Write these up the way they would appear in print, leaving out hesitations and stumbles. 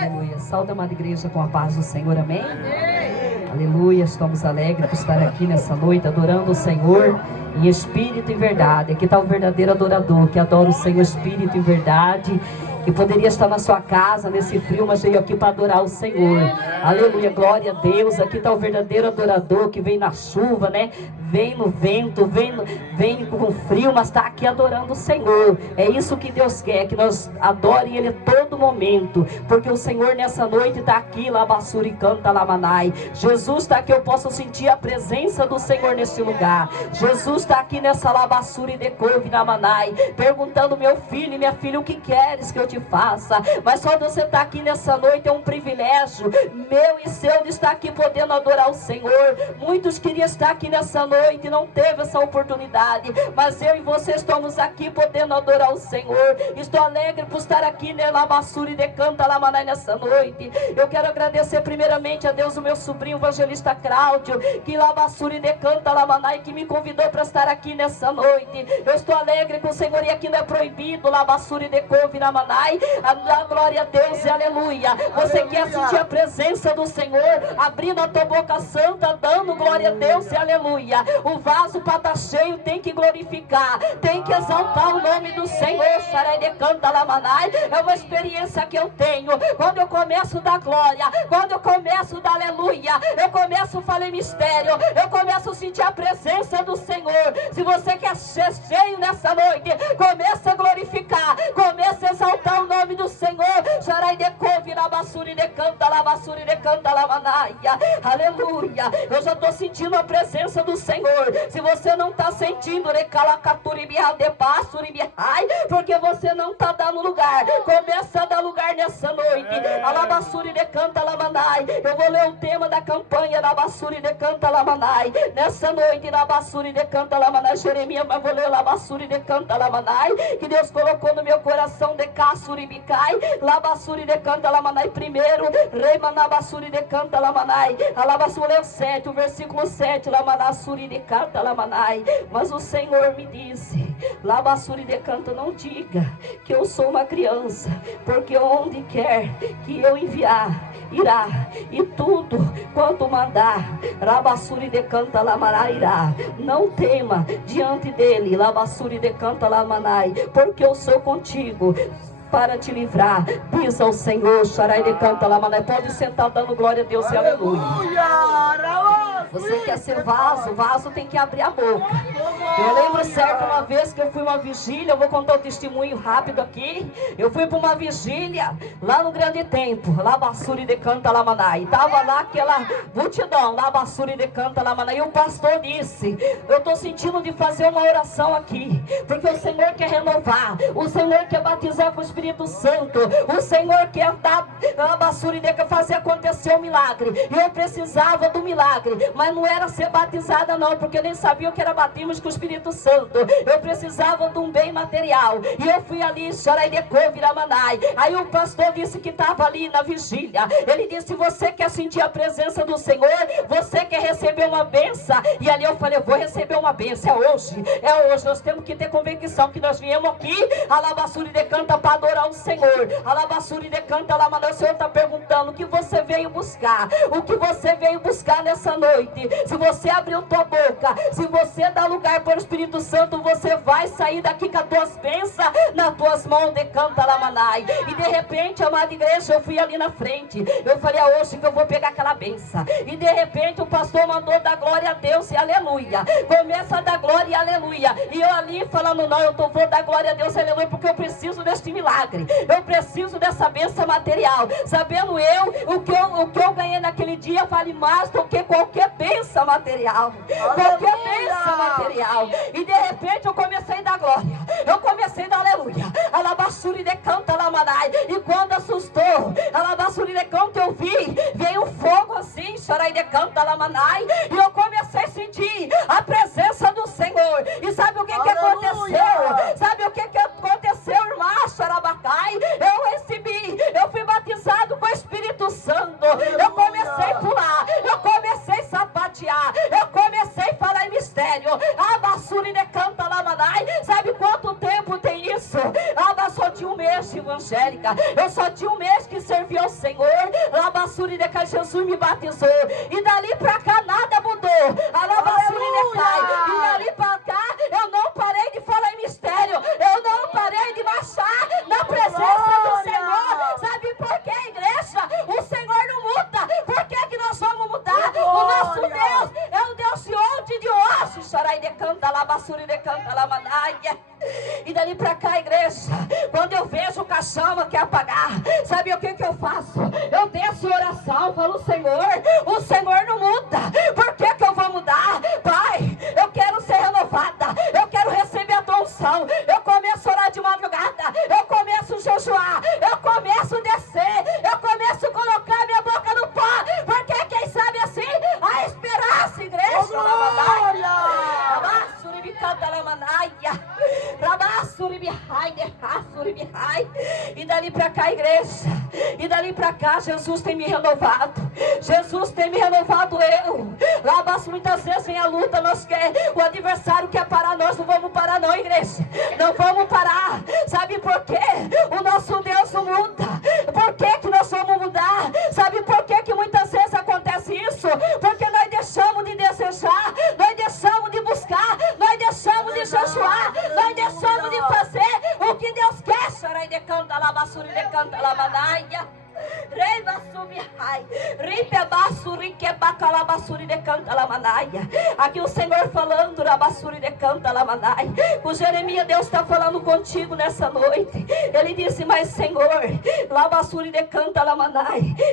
Aleluia. Salve, amada igreja, com a paz do Senhor. Amém? Aleluia. Estamos alegres por estar aqui nessa noite, adorando o Senhor em espírito e verdade. Aqui está o verdadeiro adorador, que adora o Senhor espírito e verdade, que poderia estar na sua casa nesse frio, mas veio aqui para adorar o Senhor. Aleluia, glória a Deus. Aqui está o verdadeiro adorador, que vem na chuva, né? Vem no vento, vem com frio, mas está aqui adorando o Senhor. É isso que Deus quer, que nós adorem Ele a todo momento, porque o Senhor nessa noite está aqui, Labassuri canta Lamanai. Jesus está aqui, eu posso sentir a presença do Senhor nesse lugar. Jesus está aqui nessa Labassuri decove Lamanai, perguntando: meu filho e minha filha, o que queres que eu te faça? Mas só de você estar aqui nessa noite é um privilégio meu e seu de estar aqui podendo adorar o Senhor. Muitos queriam estar aqui nessa noite e não teve essa oportunidade, mas eu e você estamos aqui podendo adorar o Senhor. Estou alegre por estar aqui, né, Labassuri decanta Lamanai, nessa noite. Eu quero agradecer primeiramente a Deus, o meu sobrinho evangelista Cláudio, que Labassuri decanta Lamanai, que me convidou para estar aqui nessa noite. Eu estou alegre com o Senhor, e aqui não é proibido, Labassuri decove Lamanai. A glória a Deus e aleluia. Você quer sentir a presença do Senhor, abrindo a tua boca santa, dando glória a Deus e aleluia. O vaso para estar cheio tem que glorificar, tem que exaltar o nome do Senhor. Sarai decanta Lamanai. É uma experiência que eu tenho quando eu começo a dar glória, quando eu começo a dar aleluia, eu começo a falar em mistério, eu começo a sentir a presença do Senhor. Se você quer ser cheio nessa noite, começa a glorificar, começa a exaltar o nome do Senhor. Sarai decove Labassuri decanta Labassuri decanta Lamanai. Aleluia. Eu já estou sentindo a presença do Senhor. Se você não está sentindo, porque você não está dando lugar, começa a dar lugar nessa noite. Alabassuri decanta Lamanai. Eu vou ler o tema da campanha, Alabassuri decanta Lamanai. Nessa noite, Alabassuri decanta Lamanai. Jeremias, mas vou ler Alabassuri decanta Lamanai, que Deus colocou no meu coração de Cassuri Bicai. Alabassuri decanta Lamanai primeiro. Reimanabassuri decanta Lamanai. Alabassuri leu 7, o versículo 7. Lamanassuri decanta Lamanai. Mas o Senhor me disse: Labassuri decanta, não diga que eu sou uma criança, porque onde quer que eu enviar, irá, e tudo quanto mandar, Labassuri decanta Lamanai irá. Não tema diante dele, Labassuri decanta Lamanai, porque eu sou contigo para te livrar, diz ao Senhor. Sarai decanta Lamanai. Pode sentar dando glória a Deus e aleluia. Você quer ser vaso, vaso tem que abrir a boca. Eu lembro certo uma vez que eu fui uma vigília, eu vou contar o testemunho rápido aqui. Eu fui para uma vigília lá no Grande Tempo, Labassuri decanta Lamanai. Estava lá aquela multidão, Labassuri decanta Lamanai. E o pastor disse: eu estou sentindo de fazer uma oração aqui, porque o Senhor quer renovar, o Senhor quer batizar com o Espírito Santo, o Senhor quer dar Labassuri decanta, fazer acontecer um milagre. E eu precisava do milagre, mas não era ser batizada não, porque eu nem sabia o que era batismo com o Espírito Santo. Eu precisava de um bem material, e eu fui ali, Sarai decove Lamanai. Aí o pastor disse que estava ali na vigília. Ele disse: você quer sentir a presença do Senhor? Você quer receber uma bênção? E ali eu falei: eu vou receber uma bênção, é hoje, é hoje. Nós temos que ter convicção que nós viemos aqui, Alabassuri decanta, para adorar o Senhor. Alabassuri decanta Lamanai. O Senhor está perguntando: o que você veio buscar? O que você veio buscar nessa noite? Se você abriu tua boca, se você dá lugar para o Espírito Santo, você vai sair daqui com as tuas bênçãos nas tuas mãos, decanta Lamanai. E de repente, amada igreja, eu fui ali na frente, eu falei: é hoje que eu vou pegar aquela bênção. E de repente o pastor mandou dar glória a Deus e aleluia. Começa a dar glória e aleluia. E eu ali falando: não, eu vou dar glória a Deus e aleluia, porque eu preciso deste milagre, eu preciso dessa bênção material. Sabendo o que eu ganhei naquele dia vale mais do que qualquer bênção material, qualquer bênção material. E de repente eu comecei a dar glória, eu comecei a dar aleluia. Alabassuri decanta Lamanai. E quando assustou, Alabassuri decanta, eu vi, veio fogo assim, Sarai decanta Lamanai. E eu comecei a sentir a presença do Senhor. E sabe o que aconteceu? Sabe o que aconteceu, irmã Sarabacai? Eu recebi, eu fui batizado com o Espírito Santo. Eu comecei a pular, eu comecei a sapatear, eu comecei a falar em mistério. Abassuri decanta Lamanai. Sabe quanto tempo tem isso? Só tinha um mês de evangélica, eu só tinha um mês que servi ao Senhor. Labassuri de cá, Jesus me batizou. E dali pra cá nada mudou. Alabassuri de cá. E dali pra cá eu não parei de falar em mistério. Eu não parei de marchar na presença do Senhor. Sabe por quê, igreja? O Senhor não muda. Por que que nós vamos mudar? O nosso Deus é um Deus de ontem e de hoje. Chorai de canta, labassuri de canta, lamanaia. E dali pra cá, igreja, quando eu vejo que a chama quer apagar, sabe o que que eu faço? Eu desço em oração, falo, o Senhor não muda. Por que que eu vou mudar? Pai, eu quero ser renovada, eu quero receber a tua unção. Eu começo a orar de madrugada, eu começo a jejuar, eu começo a descer, eu começo a colocar minha boca no pó, porque quem sabe assim, a esperança, igreja, e dali pra cá, igreja, e dali pra cá, Jesus tem me renovado. Jesus tem me renovado eu. Lá muitas vezes vem a luta, o adversário quer parar, nós não vamos parar não, igreja. Não vamos parar. Sabe por quê? O nosso Deus não muda. Por que que nós vamos mudar? Sabe por que que muitas vezes acontece isso? Porque nós deixamos de desejar, nós deixamos de buscar, nós deixamos de jejuar, nós deixamos de fazer o que Deus quer. Chorai de canta, labassuri de canta, labanaia. Aqui o Senhor falando, o Jeremias, Deus está falando contigo nessa noite. Ele disse, mas Senhor,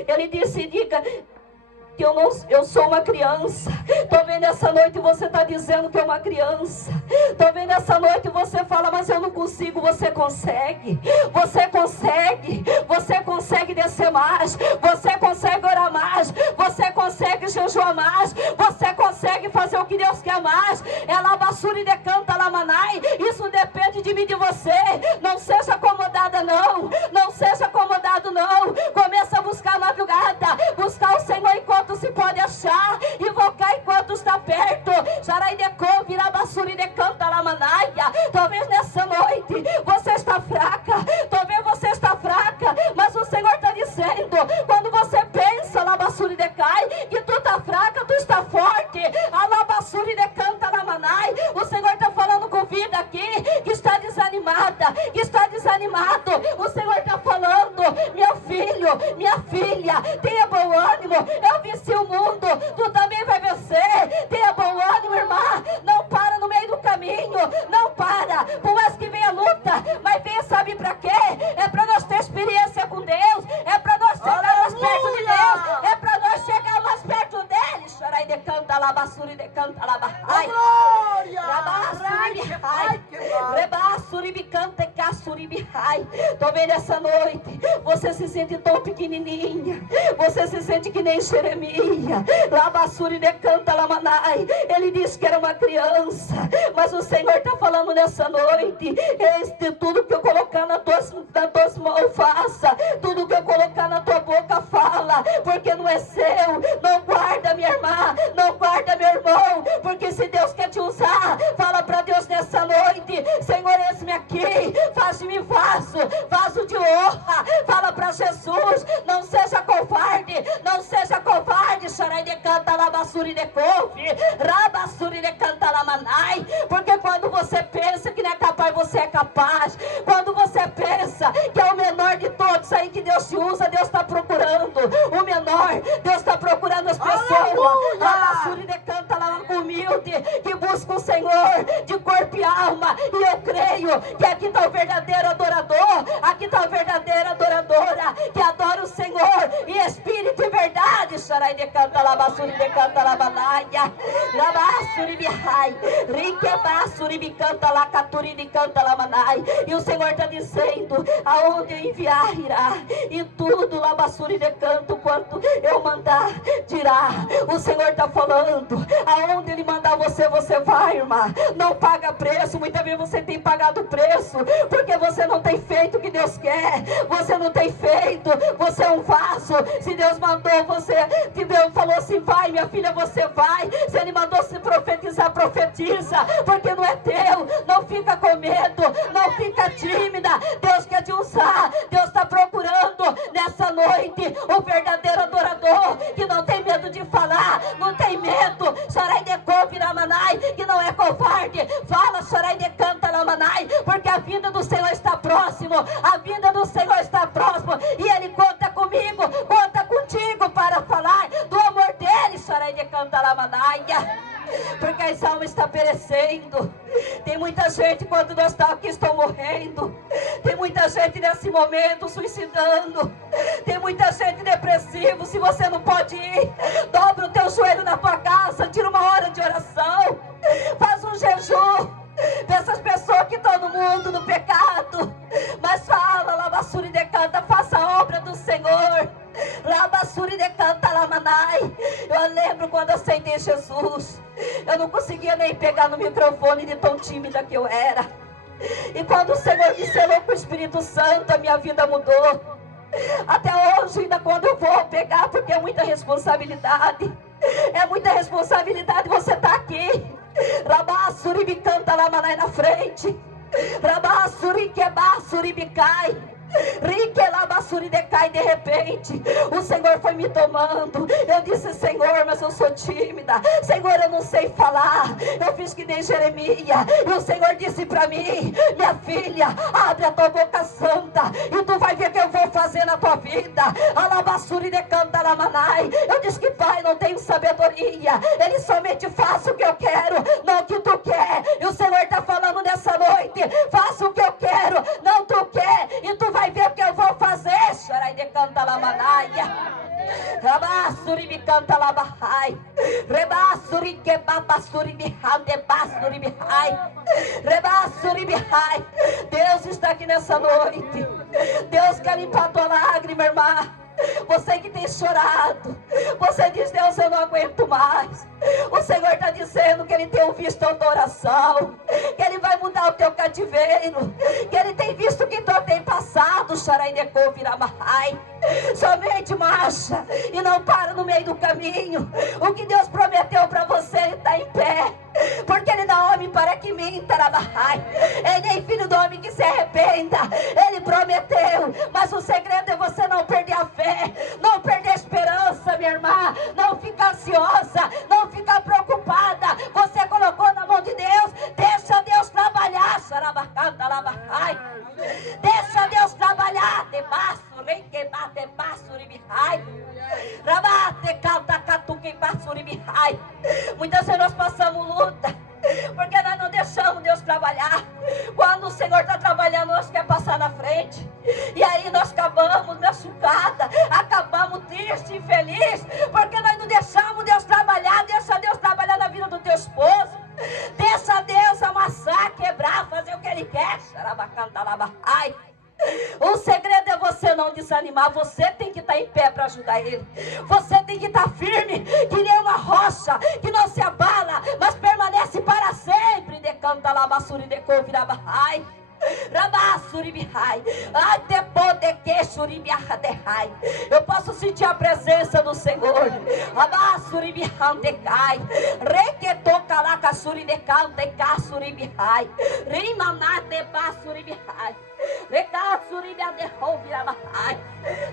ele disse, diga que eu sou uma criança. Estou vendo essa noite você está dizendo que é uma criança. Estou vendo essa noite você fala, mas eu não consigo. Você consegue, você consegue, você consegue descer mais, você consegue orar mais, você consegue jejuar mais, você consegue fazer o que Deus quer mais. É labassuri de canta lamanai. Isso depende de mim e de você. Não seja acomodada não, não seja acomodado não. Começa a buscar a madrugada, buscar o Senhor enquanto se pode achar, invocar enquanto está perto. Talvez nessa noite você está fraca, talvez você está fraca, mas o Senhor está dizendo, quando você pensa que tu está fraca, tu está forte. O Senhor está falando com vida aqui, que está desanimada, que está desanimado. O Senhor está falando, meu filho, minha filha, tenha bom ânimo. Eu venci o mundo, tu também vai vencer. Tenha bom ânimo, irmã. Não para no meio do caminho, não para. Por mais que venha luta, mas venha, sabe para quê? É para nós ter experiência com Deus, é para nós chegar mais perto de Deus, é para nós chegar mais perto dele. Chorai de canta, labassuri de canta, labahai. Estou vendo essa noite, você se sente tão pequenininha, você se sente que nem Jeremias. Labassuri de canta, lamanai. Ele disse que era uma criança, mas o Senhor está falando nessa noite, este tudo que eu colocar nas tuas mãos, faça. Tudo que eu colocar na tua boca, fala, porque não é seu. Não guarda, minha irmã, não guarda, meu irmão, porque se Deus quer te usar, fala para Deus nessa noite, Senhor, eis-me aqui, faz-me vaso de honra. Fala para Jesus, não seja covarde, não seja covarde. Chorai de canta, labassuri de couve, rabassuri de canta, lamanai. Porque quando você pensa que não é capaz, você é capaz. Quando você pensa que é o menor de todos aí que Deus te usa, Deus está procurando o menor, Deus está procurando as pessoas, labassuri de canta, humilde, que busca o Senhor de corpo e alma. E eu creio que aqui está o verdadeiro adorador, aqui está a verdadeira adoradora, que adora o Senhor em espírito e verdade. Chorai de canta, labassuri de canta, labanaia, labassuri bihai, riquebassuri bicanta, lacaturi de canta, lamanai. E o Senhor está dizendo, aonde eu enviar irá, e tudo labassuri de canto, quanto eu mandar dirá. O Senhor está falando, aonde Ele mandar você, você vai, irmã. Não paga preço. Muitas vezes você tem pagado preço, porque você não tem feito o que Deus Deus quer. Você não tem feito, você é um vaso. Se Deus mandou você, que Deus falou assim, vai minha filha, você vai. Se Ele mandou se profetizar, profetiza, porque não é teu. Não fica com medo, não fica tímida. Deus quer te usar. Deus está procurando nessa noite o verdadeiro adorador, que não tem medo de falar, não tem medo, chorai de couve Ramanai, que não é covarde. Fala, chorai de canta Ramanai, porque a vinda do Senhor está próximo, a vinda do Senhor está próximo, e Ele conta comigo, conta contigo para falar do amor dEle, chorai de canta Ramanai, porque as almas estão perecendo. Tem muita gente, quando nós estamos aqui, estão morrendo. Tem muita gente nesse momento suicidando. Tem muita gente depressiva. Se você não pode ir, dobra o teu joelho na tua casa, tira uma hora de oração, faz um jejum dessas pessoas que estão no mundo, no pecado. Mas fala, Labassuri decanta, faça a obra do Senhor. Labassuri decanta Lamanai. Eu lembro quando eu aceitei Jesus, eu não conseguia nem pegar no microfone de tão tímida que eu era. E quando o Senhor me selou com o Espírito Santo, a minha vida mudou. Até hoje, ainda quando eu vou pegar, porque é muita responsabilidade. É muita responsabilidade você estar aqui. Rabassuri me canta Lamanai na frente. Rabassuri quebassuri me cai. Riquelabassuri decai. De repente o Senhor foi me tomando. Eu disse, Senhor, mas eu sou tímida. Senhor, eu não sei falar. Eu fiz que nem Jeremias. E o Senhor disse para mim, minha filha, abre a tua boca santa, e tu vai ver o que eu vou fazer na tua vida. Alabassuri decanta Lamanai. Eu disse que, Pai, não tenho sabedoria. Ele somente faça o que eu quero, não o que tu quer. E o Senhor está falando nessa noite, faça o que eu quero, não tu quer. E tu vai ver o que eu vou fazer. Chorai de canta Lamanaia. Rabassuri me canta Labahai. Rebassuri que babassuri me hande bassuri me hai. Rebassuri me hai. Deus está aqui nessa noite. Deus quer limpar a tua lágrima, irmã. Você que tem chorado, você diz, Deus, eu não aguento mais. O Senhor está dizendo que Ele tem visto a tua oração, que Ele vai mudar o teu cativeiro, que Ele tem visto o que tu tem passado. Chorai de Coviramahai. Somente marcha e não para no meio do caminho. O que Deus prometeu para você, Ele está em pé. Porque Ele não é homem para que minta, Ele nem filho do homem que se arrependa. Ele prometeu, mas o segredo é você não perder a fé, não perder a esperança, minha irmã. Não ficar ansiosa, não ficar preocupada. Você colocou na mão de Deus, deixa Deus trabalhar. Deixa Deus trabalhar. Debaixo, requebar, debaixo, ribihai. Muitas vezes nós passamos luta, porque nós não deixamos Deus trabalhar. Quando o Senhor está trabalhando, nós queremos passar na frente. E aí nós acabamos machucada, acabamos triste, infeliz, porque nós não deixamos Deus trabalhar. Deixa Deus trabalhar na vida do teu esposo. Deixa Deus amassar, quebrar, fazer o que Ele quer. O segredo é você não desanimar. Você tem que estar em pé para ajudar Ele. Você tem que estar firme, que nem uma rocha que não se abala, mas permanece para sempre. Decanta labassuri de covirabahai. Eu posso sentir a presença do Senhor.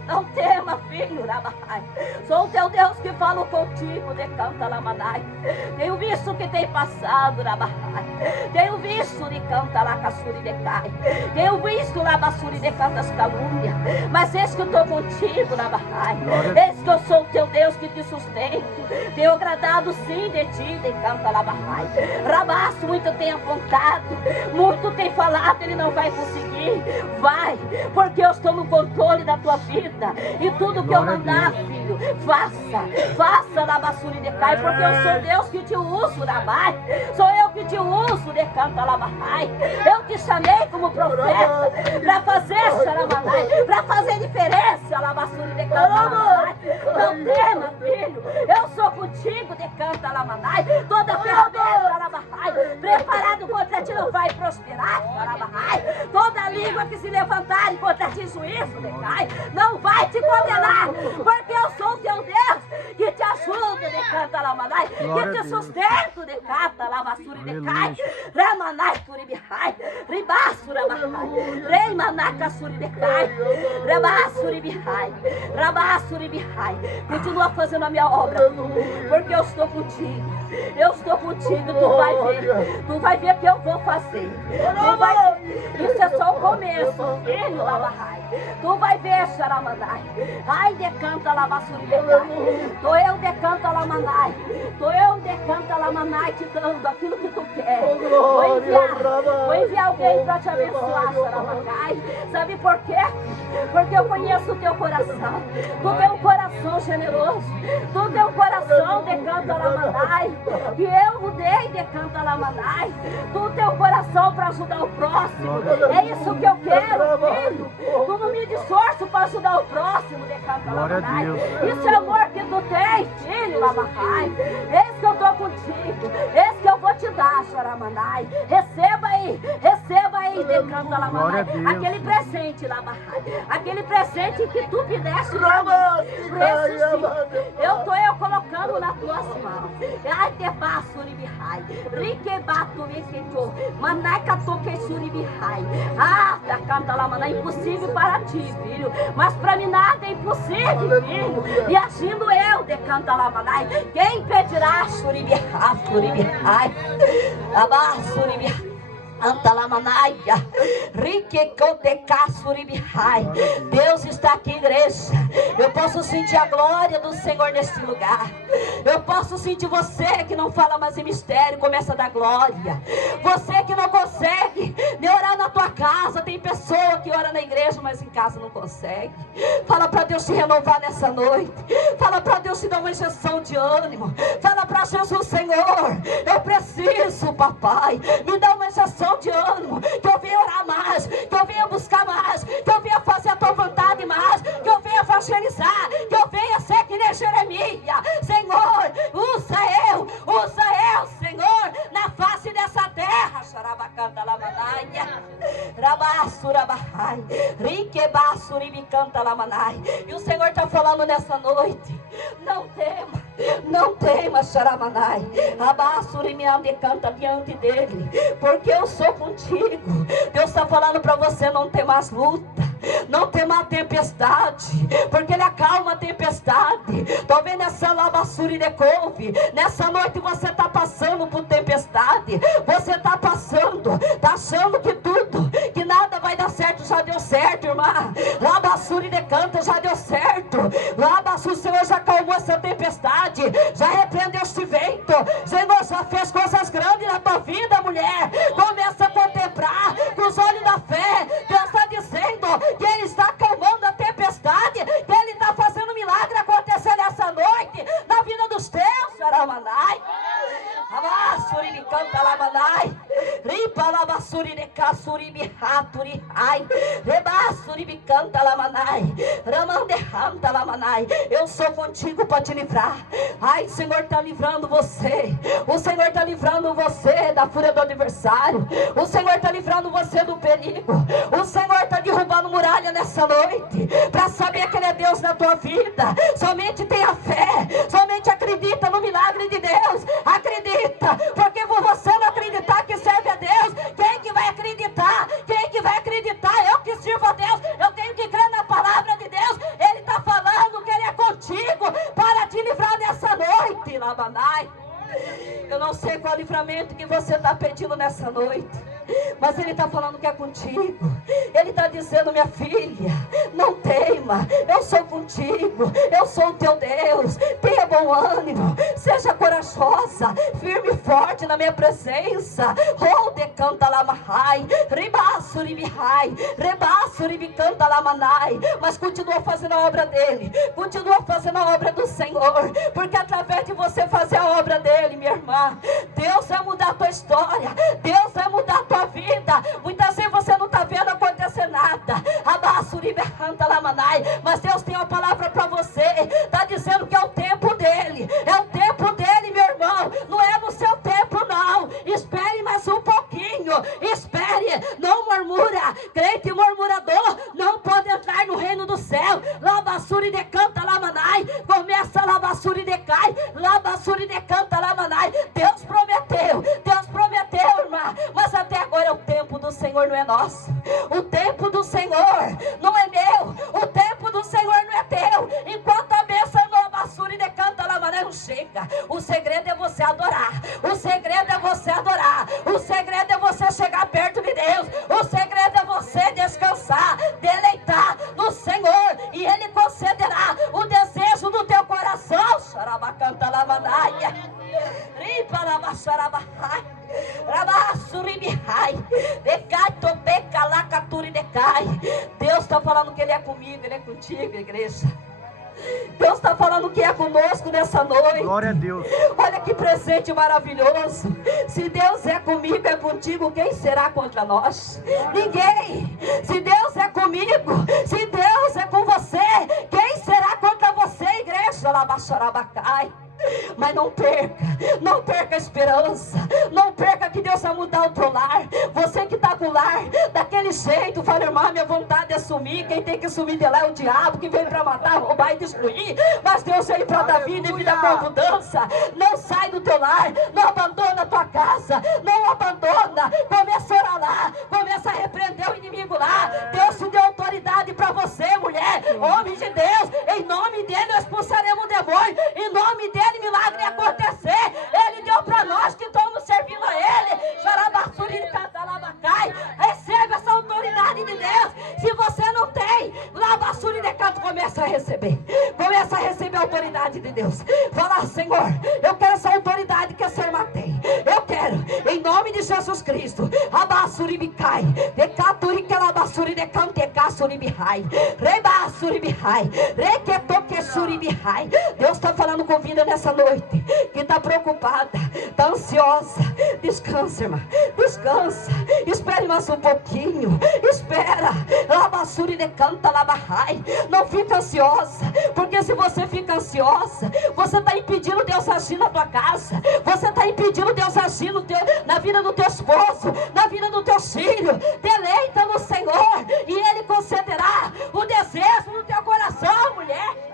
Não tema, filho. Sou o teu Deus que falo contigo. Decanta Lamanai. Tenho visto o que tem passado. Tenho visto de canta lá caçuri de cai. Tenho visto lá basuri de canta as calúnias. Mas eis que eu estou contigo, Labahai. Eis que eu sou o teu Deus que te sustento. Tenho agradado sim de ti, de canta Labahai. Rabaço, muito tem apontado, muito tem falado, ele não vai conseguir. Vai, porque eu estou no controle da tua vida. E tudo que eu mandar, filho, faça Labassuri de cai, porque eu sou Deus que te uso, Rabai. Sou eu que te uso, de canta Labahai. Eu te chamei como profeta para fazer Xaramanai, para fazer diferença, Labassuri de canta Lamanai. Não tema, filho, eu sou contigo, de canta Lamanai. Toda ferramenta, Lamanai, preparado contra ti não vai prosperar, Lamanai. Toda língua que se levantar contra de juízo, decai. Não vai te condenar, porque eu sou o teu Deus, que te ajuda, decanta lamanai, que te sustento, decata lavassuri, decai. Ramanai, turibihai, ribassura, bahai, rei manaca, suri, decai. Rabassuri, bihai, rabassuri, bihai. Continua fazendo a minha obra, porque eu estou contigo. Eu estou contigo, tu vai ver que eu vou fazer. Isso é só o começo, filho, lavahai. Tu vai ver, xaramanai. Ai, decanta lavassuri, decai. Tô eu, decanta lamanai. Tô eu, decanta lamanai, te dando aquilo que tu quer. Vou enviar alguém para te abençoar, xaramanai. Sabe por quê? Porque eu conheço o teu coração. Tu tem um coração generoso. Tu tem um coração, decanta lamanai. Que eu mudei, decanta lamanai. Tu tem um coração para ajudar o próximo. É isso que eu quero, filho. Tu não me esforço para ajudar o próximo, decanta lamanai. Isso é amor que tu tem, filho, lamahai. Esse que eu estou contigo. Esse que eu vou te dar, choramanai. Receba aí, decanta lamanai. Aquele presente, lamahai. Aquele presente que tu me deste, eu colocando nas tuas mãos. Ai, te baço, ribihai. Riquebato, riqueto. Manaika, toque, suribihai. Ah, decanta lamanai. Impossível para ti, filho. Mas para mim nada é impossível, filho. E agindo eu, decanta lamanai. Quem impedirá, suribihai, suribihai. Abá, suribihai. Antalamanaia, Riquecotecaçuribihai. Deus está aqui, igreja. Eu posso sentir a glória do Senhor neste lugar. Eu posso sentir você que não fala mais em mistério, começa a dar glória. Você que não consegue nem orar na tua casa. Tem pessoa que ora na igreja, mas em casa não consegue. Fala para Deus te renovar nessa noite. Fala para Deus te dar uma injeção de ânimo. Fala para Jesus, Senhor, eu preciso, papai, me dá uma injeção de ânimo, que eu venha orar mais, que eu venha buscar mais, que eu venha fazer a tua vontade mais, que eu venha evangelizar, que eu venha ser que nem Jeremias. Senhor, usa eu, Senhor, na face dessa terra. Xarabacanta lamanaia, rabassurabahai, riquebassuribicanta lamanai. E o Senhor está falando nessa noite, não tema, xaramanai. Abassurimiande canta diante dele, porque eu sou contigo. Deus está falando para você não ter mais luta, não ter mais tempestade, porque Ele acalma a tempestade. Talvez nessa labassuri de couve, nessa noite você está passando por tempestade. Você está passando, está achando que tudo, que nada vai dar certo. Já deu certo, irmã. Labassuri de canta, já deu certo. Labassuri, o Senhor já acalmou essa tempestade, já repreendeu este vento. Senhor já fez coisas grandes na tua vida, mulher. Começa a contemplar com os olhos da fé. Deus está dizendo que Ele está acalmando a tempestade, que Ele está fazendo milagre acontecer nessa noite na vida dos teus, Xaramanai. Abassuri de canta lamanai, ripa labassuri de caçuri bihaturi ai, rebassuri de canta lamanai, ramandehanta lamanai. Eu sou contigo para te livrar. Ai, o Senhor está livrando você. O Senhor está livrando você da fúria do adversário. O Senhor está livrando você do perigo. O Senhor está derrubando muralha nessa noite, para saber que Ele é Deus na tua vida. Somente tenha fé, somente acredita no milagre de Deus. Acredita, porque você não acreditar que serve a Deus, quem que vai acreditar? Quem que vai acreditar? Eu que sirvo a Deus, eu tenho que crer na palavra de Deus. Ele está falando que Ele é contigo para te livrar nessa noite, Labanai. Eu não sei qual livramento que você está pedindo nessa noite, mas Ele está falando que é contigo. Ele está dizendo, minha filha, não teima, eu sou contigo, eu sou o teu Deus. Tenha bom ânimo, seja corajosa, firme e forte na minha presença. Rode canta lamahai, ribaço ribihai, rebaço ribicanta lamanai. Mas continua fazendo a obra dele, continua fazendo a obra do Senhor, porque através de você fazer a obra dele, minha irmã, Deus vai mudar a tua história, Deus vai mudar a tua vida. Muitas vezes você não está vendo acontecer nada, mas Deus tem uma palavra para você. Está dizendo que é o tempo dele, é o tempo dele, meu irmão. Não é no seu tempo, não. Espere mais um pouquinho, espere, não murmura. Crente murmurador não pode Rabassuri decai, labassuri decanta lamanai. Deus prometeu, irmã, mas até agora o tempo do Senhor não é nosso. O tempo do Senhor não é meu. O tempo do Senhor não é teu. Enquanto a bênção no labassuri decanta lamanai não chega. O segredo é você adorar. O segredo é você adorar. O segredo é você chegar perto de Deus. O segredo é você descansar, deleitar no Senhor, e Ele concederá o desejo do teu coração. Xarabacanta lavanaia, riparabacharabahai, rabassuribihai, decato becalacaturi decai. Deus está falando que Ele é comigo, Ele é contigo, igreja. Deus está falando que é conosco nessa noite. Glória a Deus. Olha que presente maravilhoso. Se Deus é comigo, é contigo, quem será contra nós? Ninguém. Se Deus é comigo, se Deus é com você, quem será contra você, igreja? Labaxarabacai. Mas não perca a esperança, não perca que Deus vai mudar o teu lar. Você que está com o lar daquele jeito, fala, irmã, minha vontade é sumir, quem tem que sumir de lá é o diabo, que veio para matar, roubar e destruir, mas Deus veio para dar vida e vida com abundância. Não sai do teu lar, não abandona a tua casa, não abandona, começa a orar lá, começa a repreender o inimigo lá. Deus te deu autoridade para você, mulher, homem de Deus, em nome dele nós expulsaremos o demônio, em nome dele milagre ia acontecer. Ele deu para nós que estamos servindo a Ele. Receba essa autoridade de Deus. Se você não tem, labassuri de canto, começa a receber. Começa a receber a autoridade de Deus. Fala, Senhor, eu quero essa autoridade que a Senhor tem. Eu quero, em nome de Jesus Cristo. Abassuri bicai, decaturi que labassuri de canto, decassuri bihai, rebassuri bihai, requetoque suri bihai. Deus está falando com vida nessa noite, que está preocupada, está ansiosa. Descansa, irmã, descansa, espere mais um pouquinho, espera. Labassuri decanta labahai. Não fica ansiosa, porque se você fica ansiosa, você está impedindo Deus agir na tua casa, você está impedindo Deus agir na vida do teu esposo, na vida do teu filho. Deleita no Senhor e Ele concederá o desejo do teu coração, mulher.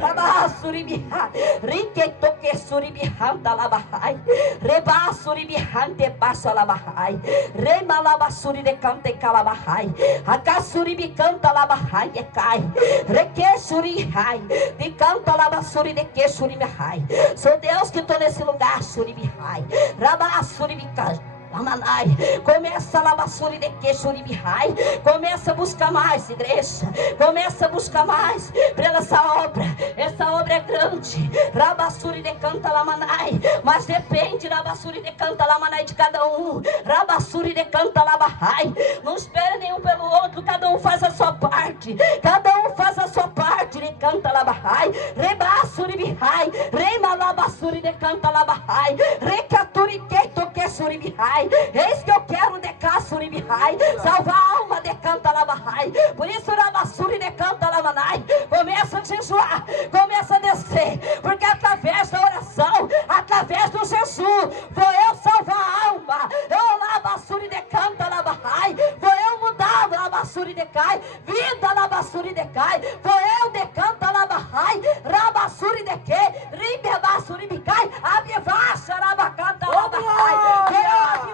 Rabassuribiha, riquetoque suribihanda labahai, rebasuribihante passa labahai, remalabassuri de cante calabahai, acasuribicanta labahai e cai, requesurihai, de canta labassuri de que suribihai. Sou Deus que estou nesse lugar, suribihai, rabasuribicai. Amanai, começa a labassuri de que suribihai, começa a buscar mais, igreja, começa a buscar mais pela essa obra é grande, rabassuri de canta lamanai, mas depende, rabassuri de canta lamanai de cada um, rabassuri de canta labahai, não espere nenhum pelo outro, cada um faz a sua parte, de canta labahai, rebassuri bihai, reima labassuri de canta labahai, recaturi que toque suribihai. Eis que eu quero decar suribihai, salvar a alma de canta labahai. Por isso rabassuri de canta lamanai. Começa a jejuar, começa a descer, porque através da oração, através do jejum, vou eu salvar a alma. Eu labassuri de canta labahai, vou eu mudar labassuri de cai, vida labassuri de cai, vou eu decanta labahai, rabassuri de que, ribebassuri bicai, avivar xarabacanta labahai.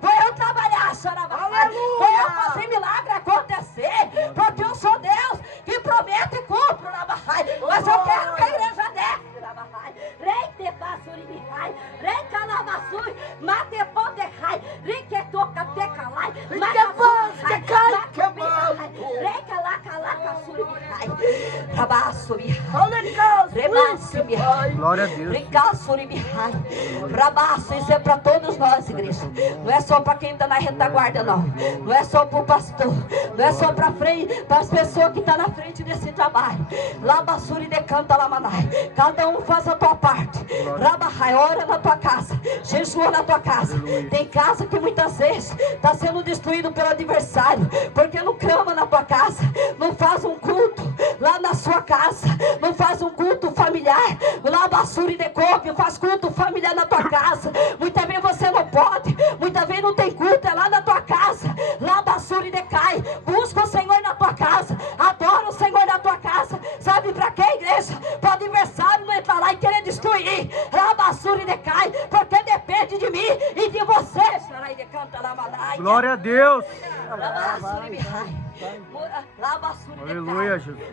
Vou eu trabalhar, xarabacai, vou eu fazer milagre acontecer, porque eu sou Deus que prometo e cumpro, labahai. Mas eu quero que a igreja desce, labahai. Rei te basuri bihai, rei calabassuri, mate podehai, rei que toca te calai, rei calaca suri bihai, rabassuri bihai, glória a Deus. ricassuri bihai, rabasso. Isso é para todos nós, igreja. Não é só para quem está na retaguarda, não. Não é só para o pastor, não é só para as pessoas que estão na frente desse trabalho. Labassuri decanta lamanai. Cada um faz a tua parte. Rabahai, ora na tua casa, jejua na tua casa. Tem casa que muitas vezes está sendo destruído pelo adversário, porque não clama na tua casa, não faz um culto lá na sua casa, não faz um culto familiar. Labassuri decoque, faz culto familiar na tua casa. Muitas vezes você não pode, muitas vezes não tem culto, é lá na tua casa. Labassuri decai, busca o Senhor na tua casa, adora o Senhor na tua casa. Sabe para quê, igreja? Para o adversário Glória a Deus. Aleluia, Jesus.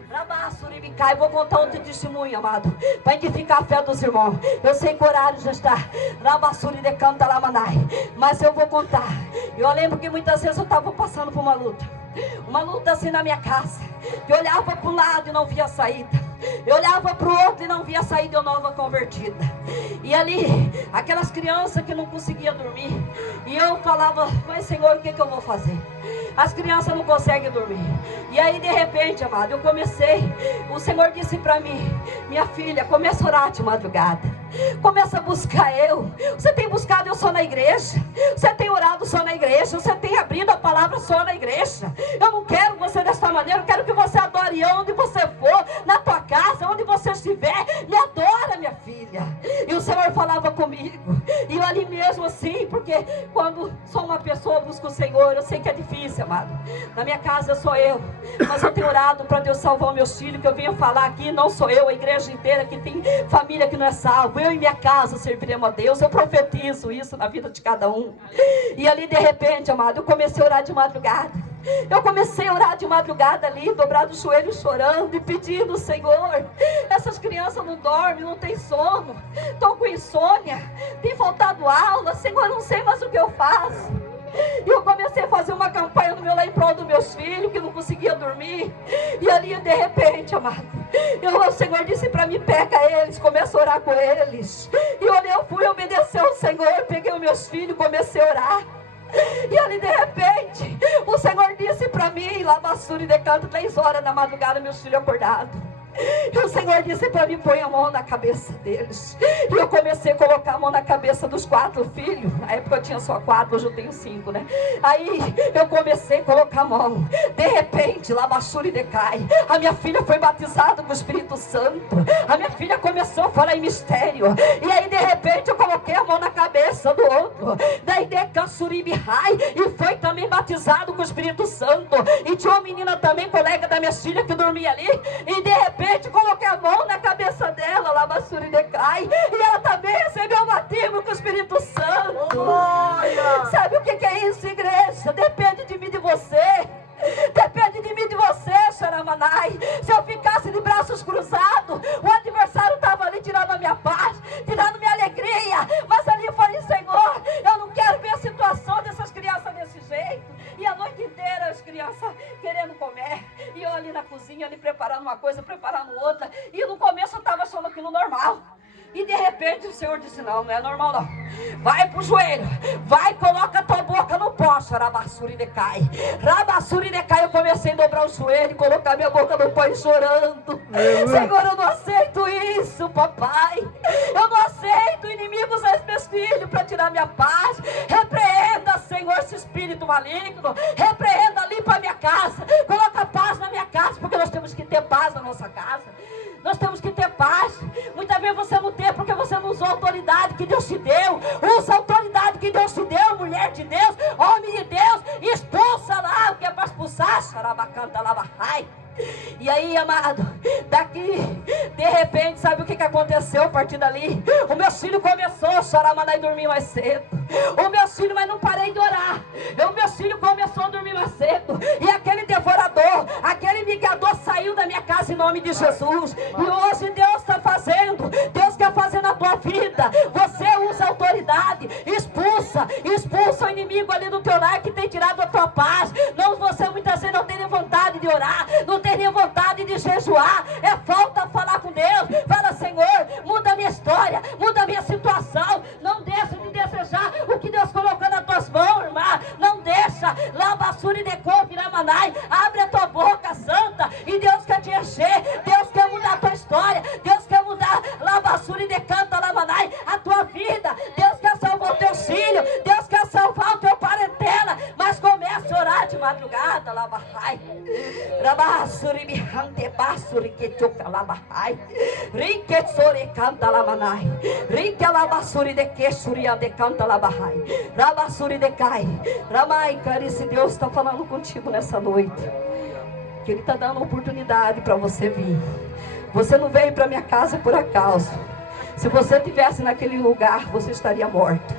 Eu vou contar outro testemunho, amado, para edificar a fé dos irmãos. Eu sei que o horário já está. Mas eu vou contar. Eu lembro que muitas vezes eu estava passando por uma luta assim na minha casa. Eu olhava para um lado e não via saída. Eu olhava para o outro e não via saída, eu nova convertida. E ali, aquelas crianças que não conseguiam dormir. E eu falava, mas Senhor, o que eu vou fazer? As crianças não conseguem dormir. E aí de repente, amado, eu comecei. O Senhor disse para mim, minha filha, começa a orar de madrugada. Começa a buscar eu. Você tem buscado eu só na igreja. Você tem orado só na igreja. Você tem abrido a palavra só na igreja. Eu não quero você desta maneira. Eu quero que você adore onde você for, na tua casa, onde você estiver. Me adora, minha filha. E o Senhor falava comigo. E eu ali mesmo assim, porque quando sou uma pessoa busca o Senhor, eu sei que é difícil, amado. Na minha casa sou eu. Mas eu tenho orado para Deus salvar os meus filhos. Que eu venho falar aqui, não sou eu, a igreja inteira que tem família que não é salva. Eu e minha casa serviremos a Deus. Eu profetizo isso na vida de cada um. E ali de repente, amado, eu comecei a orar de madrugada. Eu comecei a orar de madrugada ali, dobrado o joelho, chorando e pedindo, Senhor, essas crianças não dormem, não tem sono, estão com insônia, tem faltado aula, Senhor, não sei mais o que eu faço. E eu comecei a fazer uma campanha no meu lá em prol dos meus filhos, que não conseguia dormir. E ali, de repente, amado, o Senhor disse para mim, pega eles, começa a orar com eles. E eu fui obedecer ao Senhor, peguei os meus filhos, comecei a orar. E ali de repente, o Senhor disse para mim, lá Lavassuri de canto, 3 horas da madrugada, meus filhos acordados. E o Senhor disse para mim, põe a mão na cabeça deles. E eu comecei a colocar a mão na cabeça dos 4 filhos. Na época eu tinha só 4, hoje eu tenho 5, né? Aí eu comecei a colocar a mão. De repente, Lavassuri decai. A minha filha foi batizada com o Espírito Santo. A minha filha começou a falar em mistério. E aí de repente eu coloquei a mão na cabeça do outro. Daí Decassuribirai. E foi também batizado com o Espírito Santo. E tinha uma menina também, colega da minha filha, que dormia ali. E de repente coloquei a mão na cabeça dela, Lavassuri decai, e ela também recebeu o batismo com o Espírito Santo. Glória. Sabe o que é isso, igreja? Depende de mim, de você. Depende de mim, de você, Xaramanai. Se eu ficasse de braços cruzados, o adversário estava ali tirando a minha paz, tirando minha alegria. Mas ali eu falei, Senhor, eu não quero ver a situação dessas crianças desse jeito. E a noite inteira as crianças querendo comer. E eu ali na cozinha, ali preparando uma coisa, preparando outra. E no começo eu estava achando aquilo normal. E de repente o Senhor disse, não é normal não. Vai pro joelho, vai, coloca a tua boca no pó, Rabassuri decai. Rabassuri decai, eu comecei a dobrar o joelho e colocar minha boca no pó e chorando. Senhor, eu não aceito isso, papai. Eu não aceito inimigos aos meus filhos para tirar minha paz. Repreenda, Senhor, esse espírito maligno. Repreenda, limpa a minha casa. Coloca paz na minha casa, porque nós temos que ter paz na nossa casa. Nós temos que ter paz. Muitas vezes você não tem porque você não usou a autoridade que Deus te deu. Usa a autoridade que Deus te deu, mulher de Deus, homem de Deus. Expulsa lá o que é para expulsar. Xarabacanta lavahai. E aí, amado, daqui, de repente, sabe o que aconteceu a partir dali? O meu filho começou a chorar, mandar dormir mais cedo. O meu filho, mas não parei de orar. O meu filho começou a dormir mais cedo. E aquele devorador, aquele migador saiu da minha casa em nome de Jesus. E hoje Deus está fazendo, Deus quer fazer na tua vida. Você usa a autoridade, expulsa o inimigo ali do teu lar que tem tirado a tua paz. Não, você muitas vezes não tem vontade de orar, não teria vontade de jejuar, é falta falar com Deus. Fala, Senhor, muda a minha história, muda a minha situação. Não deixa de desejar o que Deus colocou nas tuas mãos, irmã. Não deixa. Lavassuri decou, viramanai. Abre a tua boca, santa, e Deus quer te encher. Deus quer mudar a tua história. Deus quer mudar, Lavassuri decanta, lamanai, a tua vida. Deus quer salvar o teu filho. Deus quer salvar o teu parentela. Mas comece a orar de madrugada, lavahai. Rabassuri bihante bassuri que choca lavahai. Rique sore canta lamanai. Rique lavassuri de que suria de canta lavahai. Rabassuri decai. Ramai, carice, Deus está falando contigo nessa noite. Que Ele está dando oportunidade para você vir. Você não veio para minha casa por acaso. Se você estivesse naquele lugar, você estaria morto.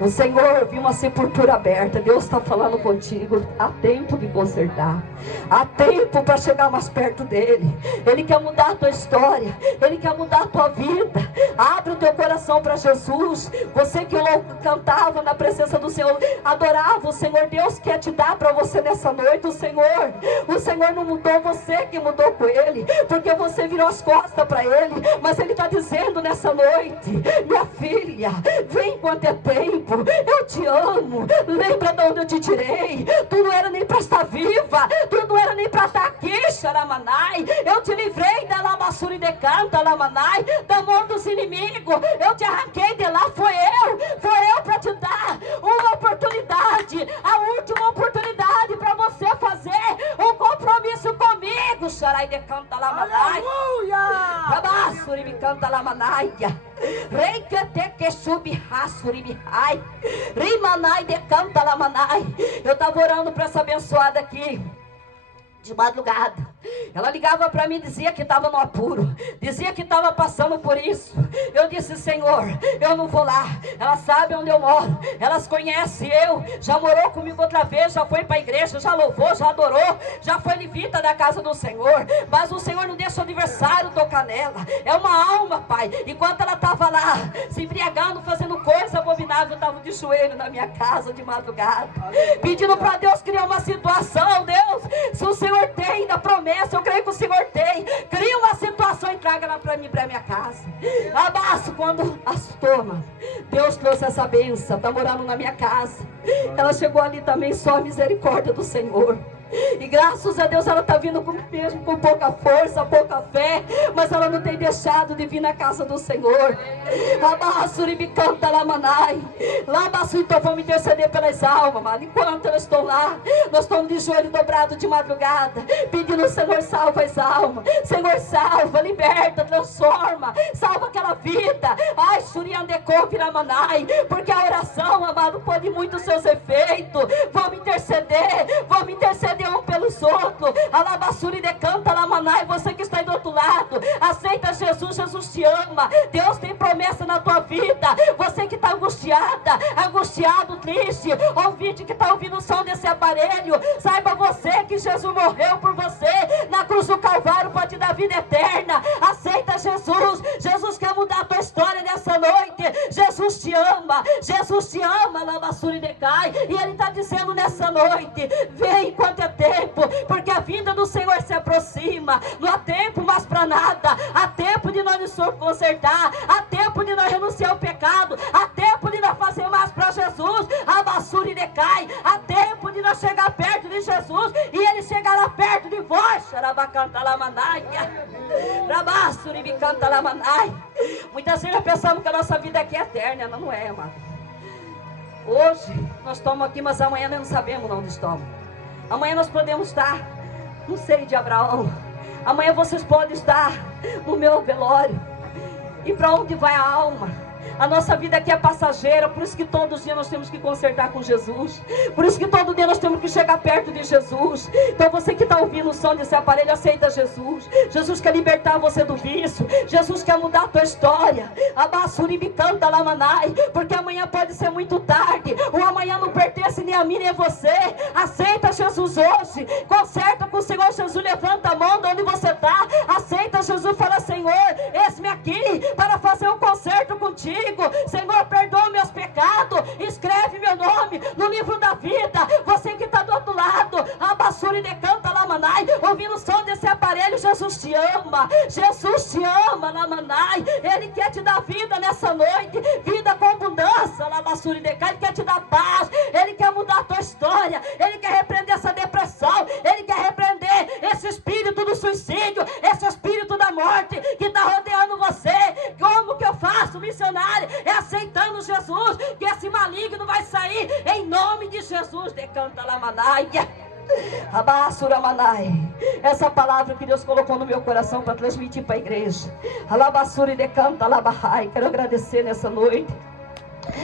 O Senhor viu uma sepultura aberta. Deus está falando contigo. Há tempo de consertar. Há tempo para chegar mais perto dele. Ele quer mudar a tua história. Ele quer mudar a tua vida. Abre o teu coração para Jesus. Você que cantava na presença do Senhor, adorava o Senhor. Deus quer te dar para você nessa noite. O Senhor não mudou você, que mudou com ele, porque você virou as costas para ele. Mas ele está dizendo nessa noite: minha filha, vem enquanto é tempo. Eu te amo. Lembra de onde eu te tirei? Tu não era nem para estar viva. Tu não era nem para estar aqui, Xaramanai. Eu te livrei da Labassuri de Canta, Lamanai, da mão dos inimigos. Eu te arranquei de lá. Foi eu para te dar uma oportunidade, a última oportunidade para você fazer um compromisso comigo, Xarai de Canta, Lamanai. Aleluia! Labassuri me canta, Lamanai. Rei que te que subi rassuri me ai. Rimanai de Canta, Lamanai. Eu estava orando para essa abençoada aqui de madrugada. Ela ligava para mim, dizia que estava no apuro, dizia que estava passando por isso. Eu disse: Senhor, eu não vou lá. Ela sabe onde eu moro, elas conhecem eu, já morou comigo outra vez, já foi para a igreja, já louvou, já adorou, já foi levita da casa do Senhor. Mas o Senhor não deixa o adversário tocar nela. É uma alma, Pai. Enquanto ela estava lá se embriagando, fazendo coisa abominável, eu estava de joelho na minha casa de madrugada, pedindo para Deus criar uma situação. Deus, se o Senhor tem da promessa, eu creio que o Senhor tem, cria uma situação e traga ela para mim, para minha casa. Abaixo, quando toma, Deus trouxe essa bênção, está morando na minha casa. Ela chegou ali também, só a misericórdia do Senhor. E graças a Deus ela está vindo mesmo com pouca força, pouca fé, mas ela não tem deixado de vir na casa do Senhor. Abassuri canta Lamanai. Labassuri, então vamos interceder pelas almas, mano. Enquanto elas estão lá, nós estamos de joelho dobrado de madrugada, pedindo: Senhor, salva as almas. Senhor, salva, liberta, transforma, salva aquela vida. Ai, Suriandecô, Viramanai, porque a oração, amado, pode muito seus efeitos. Vamos interceder um pelos outros. Alabassuri de Canta, Lamanai. Você que está aí do outro lado, aceita Jesus. Jesus te ama. Deus tem promessa na tua vida. Você que está angustiado, triste, ouvinte que está ouvindo o som desse aparelho, saiba você que Jesus morreu por você na cruz do Calvário para te dar vida eterna. Aceita Jesus. Jesus quer mudar a tua história nessa noite. Jesus te ama. Jesus te ama, Alabassuri de Cai. E Ele está dizendo nessa noite: vem enquanto é tempo, porque a vinda do Senhor se aproxima. Não há tempo mais para nada. Há tempo de nós nos consertar. Há tempo de nós renunciar ao pecado. Há tempo de nós fazer mais para Jesus. A basura decai. Há tempo de nós chegar perto de Jesus e Ele chegar lá perto de vós. Muitas vezes pensamos que a nossa vida aqui é eterna. Não é, amado. Hoje nós estamos aqui, mas amanhã nós não sabemos onde estamos. Amanhã nós podemos estar no seio de Abraão. Amanhã vocês podem estar no meu velório. E para onde vai a alma? A nossa vida aqui é passageira. Por isso que todos os dias nós temos que consertar com Jesus. Por isso que todo dia nós temos que chegar perto de Jesus. Então você que está ouvindo o som desse aparelho, aceita Jesus. Jesus quer libertar você do vício. Jesus quer mudar a tua história. Abassuri canta Lamanai. Porque amanhã pode ser muito tarde. O amanhã não pertence nem a mim nem a você. Aceita Jesus hoje. Conserta com o Senhor Jesus. Levanta a mão de onde você está. Aceita Jesus. Fala: Senhor, eis-me aqui para fazer um conserto contigo. Senhor, perdoa meus pecados. Escreve meu nome no livro da vida. Você que está do outro lado, Abassuri de Canta Lamanai, ouvindo o som desse aparelho, Jesus te ama. Jesus te ama, Lamanai. Ele quer te dar vida nessa noite. Vida com abundância, Abassuri de Canta. Ele quer te dar paz. Ele quer mudar a tua história. Ele quer repreender essa depressão. Ele quer repreender esse espírito do suicídio, esse espírito da morte que está rodeando você. Como que eu faço, missionário? É aceitando Jesus, que esse maligno vai sair em nome de Jesus. Decanta Lamanai. Abassuramanai. Essa palavra que Deus colocou no meu coração para transmitir para a igreja. Alabassuri decanta Labahai. Quero agradecer nessa noite